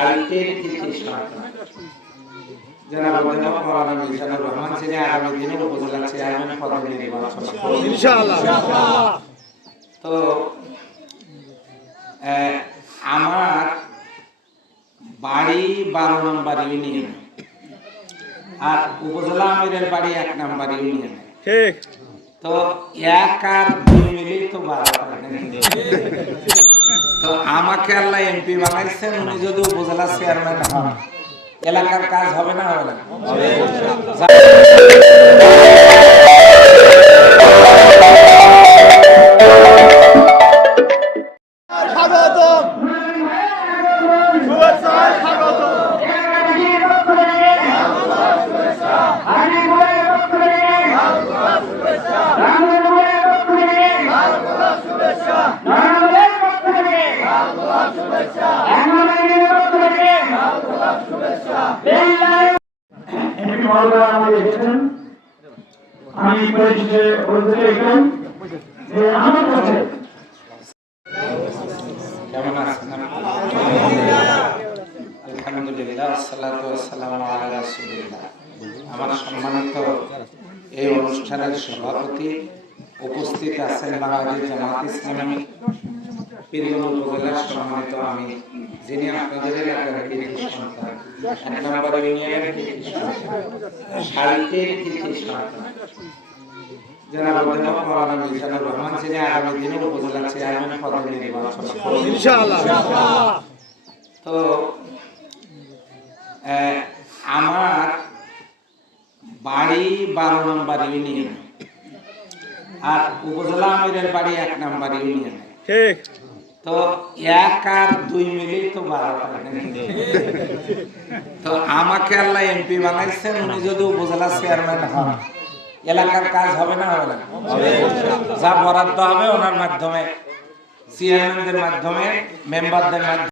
সাহিত্যের কৃতি সন্তান জনাব অধ্যাপক মাওলানা মিজানুর রহমান যিনি আগামী দিনে উপজেলা চেয়ারম্যান পদে নির্বাচন করবেন ইনশাআল্লাহ। তো আমার বাড়ি 12 নম্বর ইউনিয়ন আর উপজেলা আমিরের বাড়ি 1 নম্বর ইউনিয়ন। ঠিক। তো 1 আর 2 মিলেই তো 12। তো আমাকে আল্লাহ এমপি বানাইছেন, উনি যদি উপজেলা চেয়ারম্যান হন এলাকার কাজ হবে না? হবে না? আমি পরিচয় বলতে চাইলাম যে আমার কাছে কেমন আছেন? আলহামদুলিল্লাহ, আসসালাতু ওয়াসসালামু আলা রাসূলিল্লাহ। আমার সম্মানিত এই অনুষ্ঠানের সভাপতি, উপস্থিত আছেন বাংলাদেশ জামাত ইসলামী পীরগঞ্জ উপজেলার সম্মানিত আমি, যিনি আপনাদের এলাকার কৃতি সন্তান, 1 নম্বর ইউনিয়নের কৃতি সন্তান, সাহিত্যের কৃতি সন্তান জনাব অধ্যাপক মাওলানা মিজানুর রহমান যিনি আগামী দিনে উপজেলা চেয়ারম্যান পদে নির্বাচন করবেন ইনশাআল্লাহ। তো আমার বাড়ি 12 নম্বর ইউনিয়ন আর উপজেলা আমিরের বাড়ি 1 নম্বর ইউনিয়ন। ঠিক। তো 1 আর 2 মিলেই তো 12। তো আমাকে আল্লাহ এমপি বানাইছেন, উনি যদি উপজেলা চেয়ারম্যান হন এলাকার কাজ হবে না? হবে না? যা বরাদ্দ হবে ওনার মাধ্যমে, চেয়ারম্যানদের মাধ্যমে, মেম্বারদের মাধ্যমে